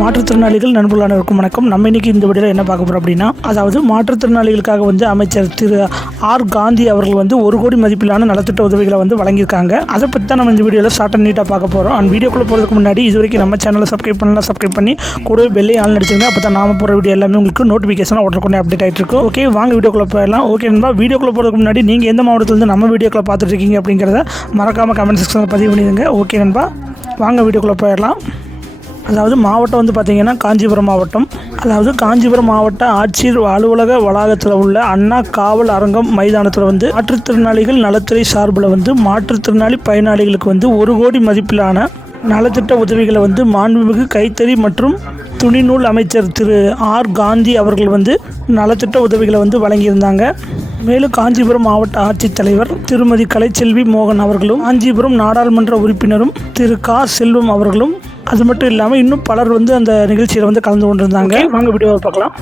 மாற்றுத்திறனாளிகள் நண்பர்கள் அனைவருக்கும் வணக்கம். நம்ம இன்னைக்கு இந்த வீடியோவில் என்ன பார்க்க போகிறோம் அப்படின்னா, அதாவது மாற்றுத்திறனாளிகளுக்காக வந்து அமைச்சர் திரு ஆர் காந்தி அவர்கள் வந்து 1 கோடி மதிப்பிலான நலத்திட்ட உதவிகளை வந்து வழங்கியிருக்காங்க. அதை பற்றி தான் நம்ம இந்த வீடியோவில் ஷார்ட் அண்ட் நீட்டாக பார்க்க போகிறோம். அந்த வீடியோக்குள்ளே போகிறதுக்கு முன்னாடி இது வரைக்கும் நம்ம சேனலை சப்ஸ்கிரைப் பண்ணி கூடவே பெல்லை ஆன் அடிச்சுங்க. அப்போ தான் நாம போகிற வீடியோ எல்லாமே உங்களுக்கு நோட்டிஃபிகேஷனாக உடனே அப்டேட் ஆகிட்டு இருக்கும். ஓகே, வாங்க வீடியோக்குள்ளே போயிடலாம். ஓகே நண்பா, வீடியோக்குள்ளே போகிறதுக்கு முன்னாடி நீங்கள் எந்த மாவட்டத்திலிருந்து நம்ம வீடியோக்குள்ளே பார்த்துட்டு இருக்கீங்க அப்படிங்கிறத மறக்காமல் கமெண்ட் செக்ஷனில் பதிவு பண்ணிடுங்க. ஓகே நண்பா, வாங்க வீடியோக்குள்ளே போயிடலாம். அதாவது மாவட்டம் வந்து பார்த்திங்கன்னா காஞ்சிபுரம் மாவட்டம். அதாவது காஞ்சிபுரம் மாவட்ட ஆட்சியர் அலுவலக வளாகத்தில் உள்ள அண்ணா காவல் அரங்கம் மைதானத்தில் வந்து மாற்றுத்திறனாளிகள் நலத்துறை சார்பில் வந்து மாற்றுத்திறனாளி பயனாளிகளுக்கு வந்து 1 கோடி மதிப்பிலான நலத்திட்ட உதவிகளை வந்து மாண்புமிகு கைத்தறி மற்றும் துணிநூல் அமைச்சர் திரு ஆர் காந்தி அவர்கள் வந்து நலத்திட்ட உதவிகளை வந்து வழங்கியிருந்தாங்க. மேலும் காஞ்சிபுரம் மாவட்ட ஆட்சித்தலைவர் திருமதி கலைச்செல்வி மோகன் அவர்களும், காஞ்சிபுரம் நாடாளுமன்ற உறுப்பினரும் திரு கா செல்வம் அவர்களும், அது மட்டும் இல்லாமல் இன்னும் பலர் வந்து அந்த நிகழ்ச்சியில் வந்து கலந்து கொண்டிருந்தாங்க. வாங்க வீடியோவை பார்க்கலாம்.